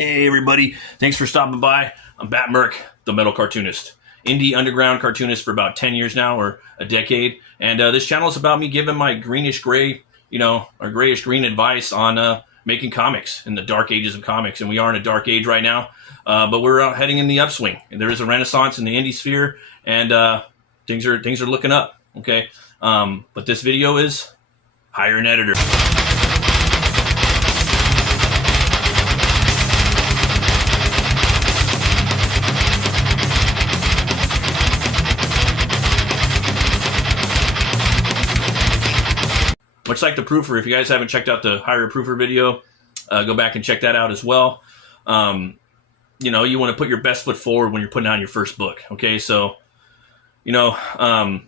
Hey everybody, thanks for stopping by. I'm BATTMURK, the metal cartoonist. Indie underground cartoonist for about 10 years now, or a decade. And this channel is about me giving my greenish-gray, or grayish-green advice on making comics in the dark ages of comics. And we are in a dark age right now, but we're heading in the upswing. And there is a renaissance in the indie sphere, and things are looking up, okay? But this video is hire an editor. Much like the proofer, if you guys haven't checked out the hire a proofer video, go back and check that out as well. You want to put your best foot forward when you're putting out your first book. Okay, so with the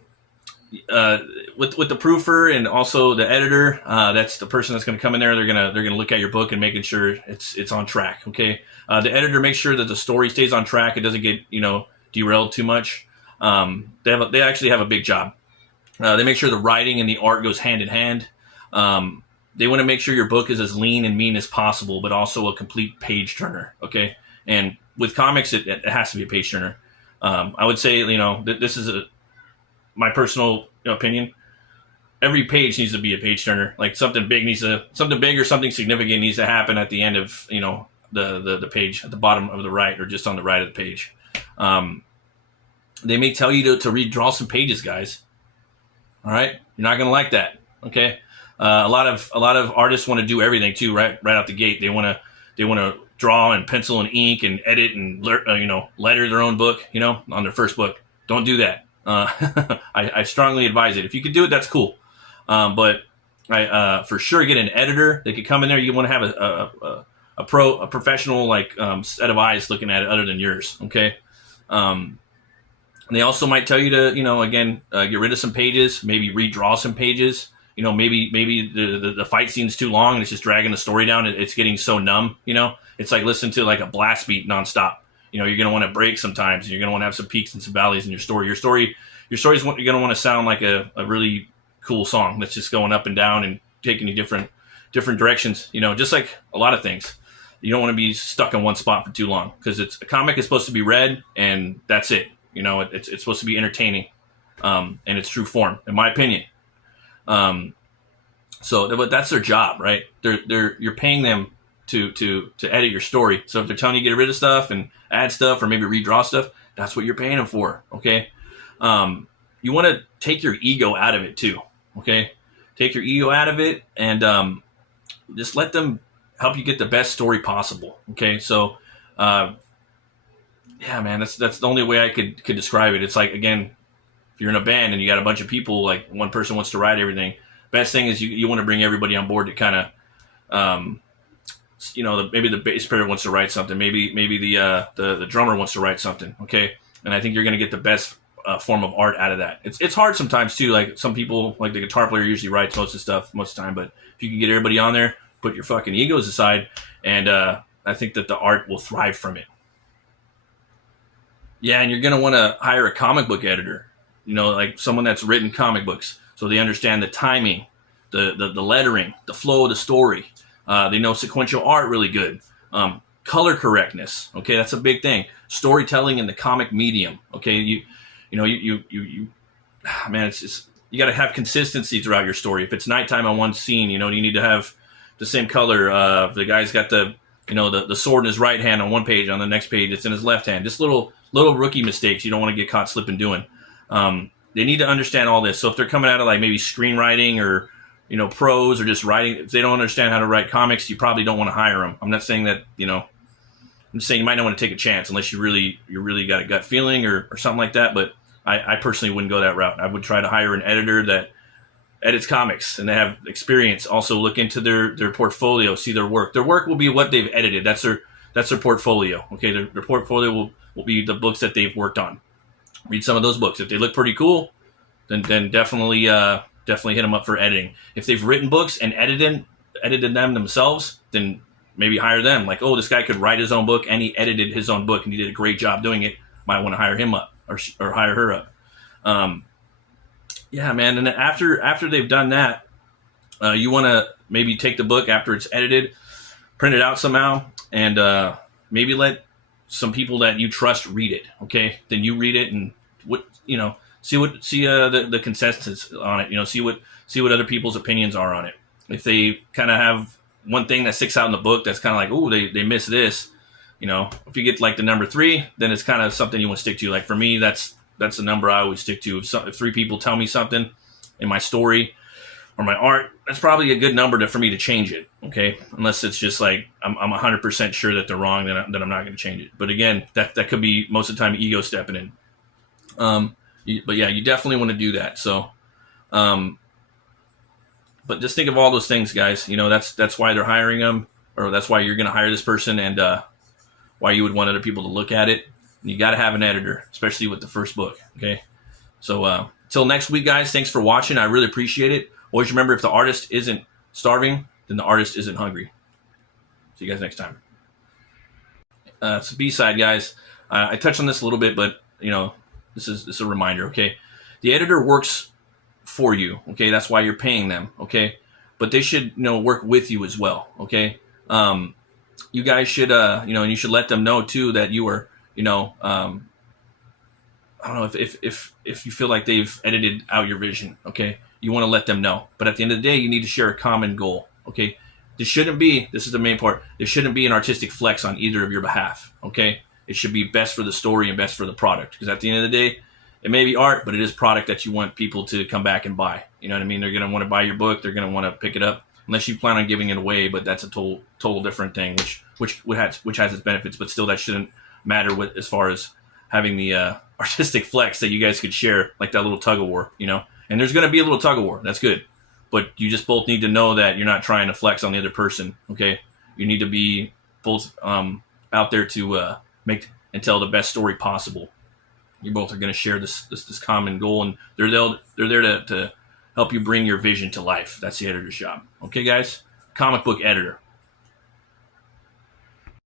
proofer and also the editor, that's the person that's going to come in there. They're gonna look at your book and making sure it's on track. Okay, the editor makes sure that the story stays on track. It doesn't get derailed too much. They actually have a big job. They make sure the writing and the art goes hand in hand. They want to make sure your book is as lean and mean as possible, but also a complete page turner. Okay, and with comics, it has to be a page turner. I would say, this is my personal opinion. Every page needs to be a page turner. Like something big or something significant needs to happen at the end of the page, at the bottom of the right, or just on the right of the page. They may tell you to redraw some pages, guys. All right, you're not gonna like that. Okay, a lot of artists want to do everything too, right out the gate. They want to draw and pencil and ink and edit and letter their own book, on their first book. Don't do that. I strongly advise it. If you could do it, that's cool. But I for sure get an editor that could come in there. You want to have a professional set of eyes looking at it other than yours. Okay. They also might tell you to, get rid of some pages, maybe redraw some pages. Maybe the fight scene's too long and it's just dragging the story down. It's getting so numb, It's like listening to like a blast beat nonstop. You're going to want to break sometimes, and you're going to want to have some peaks and some valleys in your story. Your story's you're going to want to sound like a really cool song that's just going up and down and taking you different directions, just like a lot of things. You don't want to be stuck in one spot for too long, because a comic is supposed to be read and that's it. It's supposed to be entertaining, and it's true form, in my opinion. But that's their job, right? You're paying them to edit your story. So if they're telling you to get rid of stuff and add stuff or maybe redraw stuff, that's what you're paying them for. Okay. You want to take your ego out of it too. Okay. Take your ego out of it and just let them help you get the best story possible. Okay. So, yeah, man, that's the only way I could describe it. It's like, again, if you're in a band and you got a bunch of people, like one person wants to write everything. Best thing is you want to bring everybody on board to kind of, maybe the bass player wants to write something. Maybe the drummer wants to write something. Okay, and I think you're going to get the best form of art out of that. It's hard sometimes too. Like some people, like the guitar player usually writes most of the stuff most of the time. But if you can get everybody on there, put your fucking egos aside, and I think that the art will thrive from it. Yeah, and you're going to want to hire a comic book editor, like someone that's written comic books, so they understand the timing, the lettering, the flow of the story. They know sequential art really good. Color correctness, okay, that's a big thing. Storytelling in the comic medium, okay. Man, it's just, you got to have consistency throughout your story. If it's nighttime on one scene, you need to have the same color. The guy's got the sword in his right hand on one page, on the next page it's in his left hand. Just little rookie mistakes you don't want to get caught slipping doing. They need to understand all this. So if they're coming out of like maybe screenwriting or prose or just writing, if they don't understand how to write comics, you probably don't want to hire them. I'm not saying that, I'm just saying you might not want to take a chance unless you really got a gut feeling or something like that. But I personally wouldn't go that route. I would try to hire an editor that edits comics and they have experience. Also look into their portfolio, see their work. Their work will be what they've edited. That's their portfolio. Okay, their portfolio will be the books that they've worked on. Read some of those books. If they look pretty cool, then definitely hit them up for editing. If they've written books and edited them themselves, then maybe hire them. Like, oh, this guy could write his own book and he edited his own book and he did a great job doing it. Might want to hire him up or hire her up. Yeah, man. And then after they've done that, you want to maybe take the book after it's edited, print it out somehow, and maybe let some people that you trust read it. Okay, then you read it and see the consensus on it. See what other people's opinions are on it. If they kind of have one thing that sticks out in the book that's kind of like, oh, they miss this. If you get like the number 3, then it's kind of something you want to stick to. Like for me, that's the number I always stick to. If 3 people tell me something in my story or my art, that's probably a good number for me to change it. Okay, unless it's just like I'm 100% sure that they're wrong, then I'm not going to change it. But again, that could be most of the time ego stepping in. But yeah, you definitely want to do that. So, but just think of all those things, guys. That's why they're hiring them, or that's why you're going to hire this person, and why you would want other people to look at it. And you got to have an editor, especially with the first book. Okay. So till next week, guys. Thanks for watching. I really appreciate it. Always remember, if the artist isn't starving, then the artist isn't hungry. See you guys next time. It's a B-side, guys. I touched on this a little bit, but this is a reminder. Okay, the editor works for you. Okay, that's why you're paying them. Okay, but they should work with you as well. Okay, you guys should and you should let them know too that you are I don't know if you feel like they've edited out your vision. Okay, you want to let them know. But at the end of the day, you need to share a common goal. Okay, this is the main part. There shouldn't be an artistic flex on either of your behalf. Okay, it should be best for the story and best for the product. Because at the end of the day, it may be art, but it is product that you want people to come back and buy. You know what I mean? They're going to want to buy your book. They're going to want to pick it up, unless you plan on giving it away. But that's a total different thing, which has its benefits. But still, that shouldn't matter as far as having the artistic flex that you guys could share, like that little tug of war. And there's going to be a little tug of war. That's good. But you just both need to know that you're not trying to flex on the other person. Okay, you need to be both out there to make and tell the best story possible. You both are going to share this common goal, and they're there to help you bring your vision to life. That's the editor's job. Okay, guys? Comic book editor.